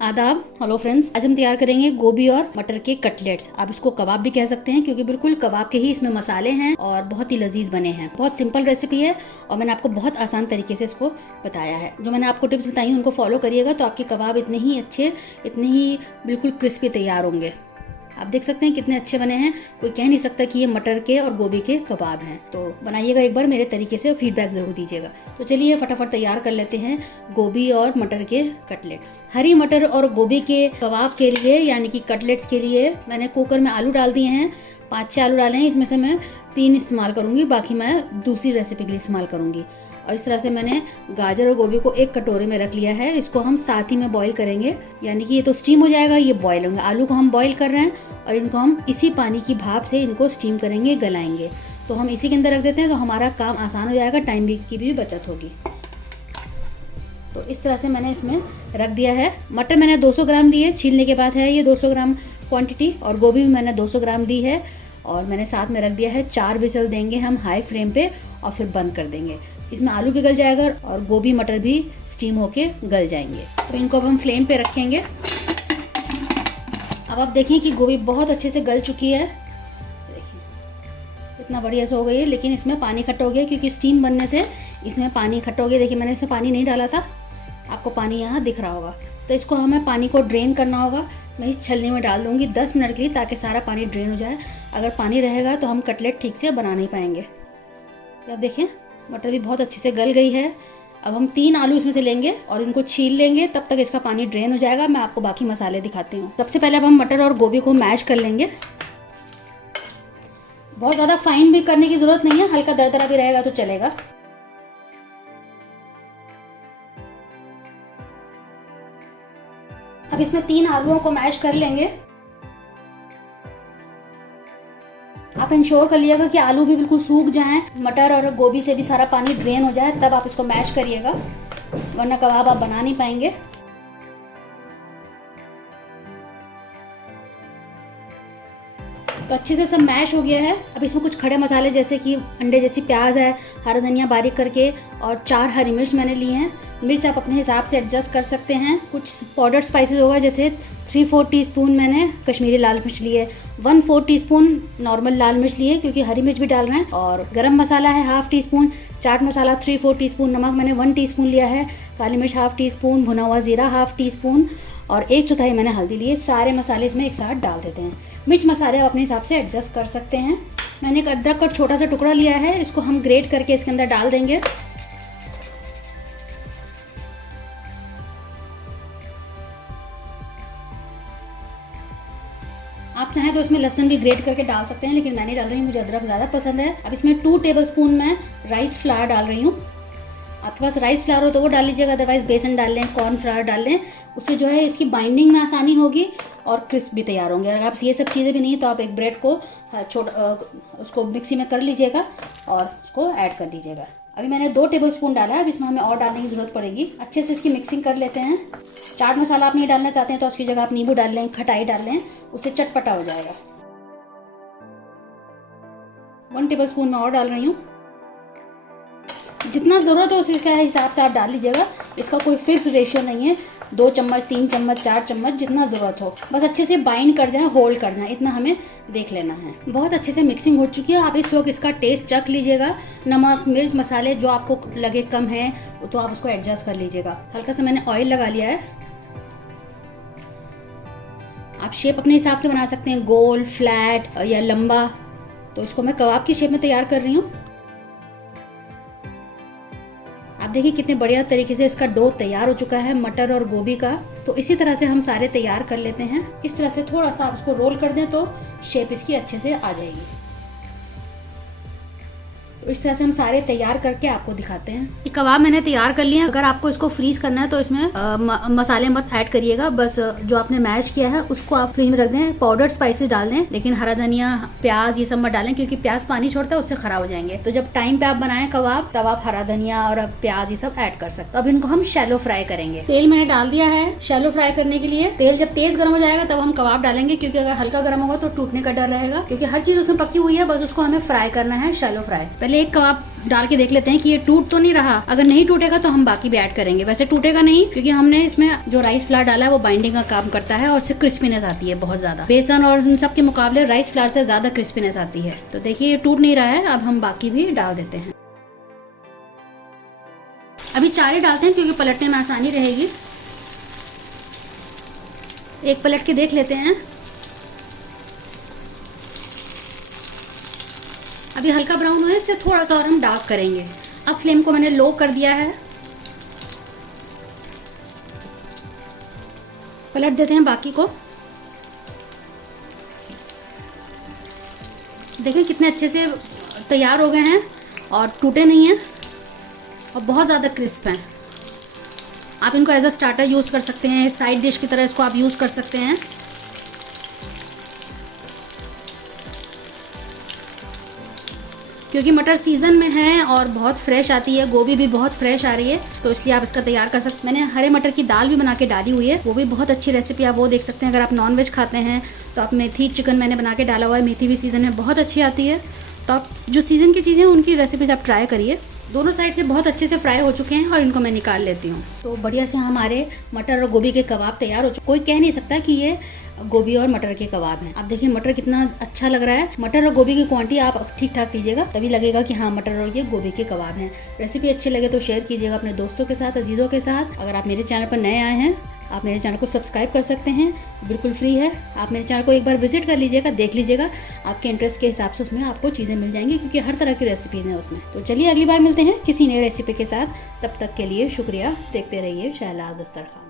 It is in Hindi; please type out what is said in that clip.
आदाब। हेलो फ्रेंड्स, आज हम तैयार करेंगे गोभी और मटर के कटलेट्स। आप इसको कबाब भी कह सकते हैं क्योंकि बिल्कुल कबाब के ही इसमें मसाले हैं और बहुत ही लजीज बने हैं। बहुत सिंपल रेसिपी है और मैंने आपको बहुत आसान तरीके से इसको बताया है। जो मैंने आपको टिप्स बताई हैं उनको फॉलो करिएगा तो आपके कबाब इतने ही अच्छे, इतने ही बिल्कुल क्रिस्पी तैयार होंगे। आप देख सकते हैं कितने अच्छे बने हैं। कोई कह नहीं सकता कि ये मटर के और गोभी के कबाब हैं। तो बनाइएगा एक बार मेरे तरीके से, फीडबैक जरूर दीजिएगा। तो चलिए फटाफट तैयार कर लेते हैं गोभी और मटर के कटलेट्स। हरी मटर और गोभी के कबाब के लिए यानी कि कटलेट्स के लिए मैंने कुकर में आलू डाल दिए हैं। 5-6 आलू डाले हैं, इसमें से मैं 3 इस्तेमाल करूंगी, बाकी मैं दूसरी रेसिपी के लिए इस्तेमाल करूंगी। और इस तरह से मैंने गाजर और गोभी को एक कटोरे में रख लिया है। इसको हम साथ ही में बॉईल करेंगे, यानी कि ये तो स्टीम हो जाएगा, ये बॉईल होंगे। आलू को हम बॉईल कर रहे हैं और इनको हम इसी पानी की भाप से इनको स्टीम करेंगे, गलाएंगे। तो हम इसी के अंदर रख देते हैं तो हमारा काम आसान हो जाएगा, टाइम की भी बचत होगी। तो इस तरह से मैंने इसमें रख दिया है। मटर मैंने 200 ग्राम ली है, छीलने के बाद है ये 200 ग्राम क्वांटिटी। और गोभी भी मैंने 200 ग्राम ली है और मैंने साथ में रख दिया है। 4 विसल देंगे हम हाई फ्लेम पे और फिर बंद कर देंगे। इसमें आलू भी गल जाएगा और गोभी मटर भी स्टीम होके गल जाएंगे। तो इनको अब हम फ्लेम पे रखेंगे। अब आप देखें कि गोभी बहुत अच्छे से गल चुकी है। देखिए इतना बढ़िया से हो गई है, लेकिन इसमें पानी इकट्ठा हो गया क्योंकि स्टीम बनने से इसमें पानी इकट्ठा हो गया। देखिए मैंने इसमें पानी नहीं डाला था, आपको पानी यहाँ दिख रहा होगा। तो इसको हमें पानी को ड्रेन करना होगा। मैं इस छलनी में डाल दूंगी 10 मिनट के लिए ताकि सारा पानी ड्रेन हो जाए। अगर पानी रहेगा तो हम कटलेट ठीक से बना नहीं पाएंगे। अब देखिए मटर भी बहुत अच्छे से गल गई है। अब हम 3 आलू इसमें से लेंगे और इनको छील लेंगे, तब तक इसका पानी ड्रेन हो जाएगा। मैं आपको बाकी मसाले दिखाती हूँ। सबसे पहले अब हम मटर और गोभी को मैश कर लेंगे। बहुत ज़्यादा फाइन भी करने की ज़रूरत नहीं है, हल्का दरदरा भी रहेगा तो चलेगा। अब इसमें 3 आलूओं को मैश कर लेंगे। आप इंश्योर कर लिएगा कि आलू भी बिल्कुल सूख जाएं, मटर और गोभी से भी सारा पानी ड्रेन हो जाए, तब आप इसको मैश करिएगा, वरना कबाब आप बना नहीं पाएंगे। तो अच्छे से सब मैश हो गया है। अब इसमें कुछ खड़े मसाले जैसे कि अंडे जैसी प्याज है, हरा धनिया बारीक करके और 4 हरी मिर्च मैंने ली हैं। मिर्च आप अपने हिसाब से एडजस्ट कर सकते हैं। कुछ पाउडर स्पाइसेस होगा जैसे 3-4 टीस्पून मैंने कश्मीरी लाल मिर्च ली है, 1/4 टीस्पून नॉर्मल लाल मिर्च ली है क्योंकि हरी मिर्च भी डाल रहे हैं। और गरम मसाला है 1/2 टीस्पून, चाट मसाला 3-4 टीस्पून, नमक मैंने 1 टीस्पून लिया है, काली मिर्च 1/2 टीस्पून, भुना हुआ जीरा 1/2 टीस्पून और 1/4 मैंने हल्दी लिए। सारे मसाले इसमें एक साथ डाल देते हैं। मिर्च मसाले आप अपने हिसाब से एडजस्ट कर सकते हैं। मैंने एक अदरक का छोटा सा टुकड़ा लिया है, इसको हम ग्रेट करके इसके अंदर डाल देंगे। आप चाहें तो इसमें लहसुन भी ग्रेट करके डाल सकते हैं, लेकिन मैं नहीं डाल रही हूँ, मुझे अदरक ज़्यादा पसंद है। अब इसमें 2 टेबलस्पून मैं राइस फ्लावर डाल रही हूँ। आपके पास राइस फ्लावर हो तो वो डाल लीजिएगा, अदरवाइज बेसन डाल लें, कॉर्न फ्लावर डाल लें। उससे जो है इसकी बाइंडिंग में आसानी होगी और क्रिस्प भी तैयार होंगे। अगर आप ये सब चीज़ें भी नहीं तो आप एक ब्रेड को उसको मिक्सी में कर लीजिएगा और उसको ऐड कर दीजिएगा। अभी मैंने 2 टेबलस्पून डाला है, अब इसमें हमें और डालने की ज़रूरत पड़ेगी। अच्छे से इसकी मिक्सिंग कर लेते हैं। चाट मसाला आप नहीं डालना चाहते हैं तो उसकी जगह आप नींबू डाल लें, खटाई डाल लें, उससे चटपटा हो जाएगा। 1 टेबलस्पून मैं और डाल रही हूँ। जितना ज़रूरत हो उसके हिसाब से आप डाल लीजिएगा। इसका कोई फिक्स रेशियो नहीं है, 2 चम्मच, 3 चम्मच, 4 चम्मच, जितना ज़रूरत हो। बस अच्छे से बाइंड कर जाए, होल्ड कर जाए, इतना हमें देख लेना है। बहुत अच्छे से मिक्सिंग हो चुकी है। आप इस वक्त इसका टेस्ट चख लीजिएगा। नमक, मिर्च, मसाले जो आपको लगे कम है तो आप उसको एडजस्ट कर लीजिएगा। हल्का सा मैंने ऑयल लगा लिया है। आप शेप अपने हिसाब से बना सकते हैं, गोल, फ्लैट या लंबा। तो इसको मैं कबाब की शेप में तैयार कर रही हूँ। आप देखिए कितने बढ़िया तरीके से इसका डो तैयार हो चुका है मटर और गोभी का। तो इसी तरह से हम सारे तैयार कर लेते हैं। इस तरह से थोड़ा सा आप इसको रोल कर दें तो शेप इसकी अच्छे से आ जाएगी। तो इस तरह से हम सारे तैयार करके आपको दिखाते हैं। ये कबाब मैंने तैयार कर लिए हैं। अगर आपको इसको फ्रीज करना है तो इसमें मसाले मत ऐड करिएगा, बस जो आपने मैश किया है उसको आप फ्रीज में रख दें। पाउडर्ड स्पाइसेस डाल दें, लेकिन हरा धनिया, प्याज ये सब मत डालें क्योंकि प्याज पानी छोड़ता है, उससे खराब हो जाएंगे। तो जब टाइम पे आप बनाएं कबाब तब आप हरा धनिया और प्याज ये सब ऐड कर सकते हैं। अब इनको हम शैलो फ्राई करेंगे। तेल मैंने डाल दिया है शैलो फ्राई करने के लिए। तेल जब तेज गर्म हो जाएगा तब हम कबाब डालेंगे, क्योंकि अगर हल्का गर्म होगा तो टूटने का डर रहेगा, क्योंकि हर चीज उसमें पकी हुई है, बस उसको हमें फ्राई करना है, शैलो फ्राई। पहले पहले एक कबाब डाल के देख लेते हैं कि ये टूट तो नहीं रहा। अगर नहीं टूटेगा तो हम बाकी भी ऐड करेंगे। वैसे टूटेगा नहीं, क्योंकि हमने इसमें जो राइस फ्लावर डाला है वो बाइंडिंग का काम करता है और उससे क्रिस्पीनेस आती है बहुत ज़्यादा। बेसन और इन सब के मुकाबले राइस फ्लावर से ज़्यादा क्रिस्पीनेस आती है। तो देखिए ये टूट नहीं रहा है। अब हम बाकी भी डाल देते हैं। अभी 4 ही डालते हैं क्योंकि पलटने में आसानी रहेगी। एक पलट के देख लेते हैं। अभी हल्का ब्राउन हुआ है, इससे थोड़ा सा और हम डार्क करेंगे। अब फ्लेम को मैंने लो कर दिया है। पलट देते हैं बाकी को। देखें कितने अच्छे से तैयार हो गए हैं और टूटे नहीं हैं और बहुत ज़्यादा क्रिस्प हैं। आप इनको एज अ स्टार्टर यूज़ कर सकते हैं, साइड डिश की तरह इसको आप यूज़ कर सकते हैं। क्योंकि मटर सीज़न में है और बहुत फ्रेश आती है, गोभी भी बहुत फ्रेश आ रही है, तो इसलिए आप इसका तैयार कर सकते हैं। मैंने हरे मटर की दाल भी बना के डाली हुई है, वो भी बहुत अच्छी रेसिपी, आप वो देख सकते हैं। अगर आप नॉनवेज खाते हैं तो आप मेथी चिकन मैंने बना के डाला हुआ है, मेथी भी सीज़न में बहुत अच्छी आती है। तो आप जो सीज़न की चीज़ें हैं उनकी रेसिपीज़ आप ट्राई करिए। दोनों साइड से बहुत अच्छे से फ्राई हो चुके हैं और इनको मैं निकाल लेती हूँ। तो बढ़िया से हमारे मटर और गोभी के कबाब तैयार हो चुके। कोई कह नहीं सकता कि ये गोभी और मटर के कबाब हैं। आप देखिए मटर कितना अच्छा लग रहा है। मटर और गोभी की क्वांटिटी आप ठीक ठाक दीजिएगा, तभी लगेगा कि हाँ मटर और ये गोभी के कबाब हैं। रेसिपी अच्छी लगे तो शेयर कीजिएगा अपने दोस्तों के साथ, अजीज़ों के साथ। अगर आप मेरे चैनल पर नए आए हैं, आप मेरे चैनल को सब्सक्राइब कर सकते हैं, बिल्कुल फ्री है। आप मेरे चैनल को एक बार विजिट कर लीजिएगा, देख लीजिएगा, आपके इंटरेस्ट के हिसाब से उसमें आपको चीज़ें मिल जाएंगी, क्योंकि हर तरह की रेसिपीज़ हैं उसमें। तो चलिए अगली बार मिलते हैं किसी नई रेसिपी के साथ। तब तक के लिए शुक्रिया। देखते रहिए शहलाज अख्तर खान।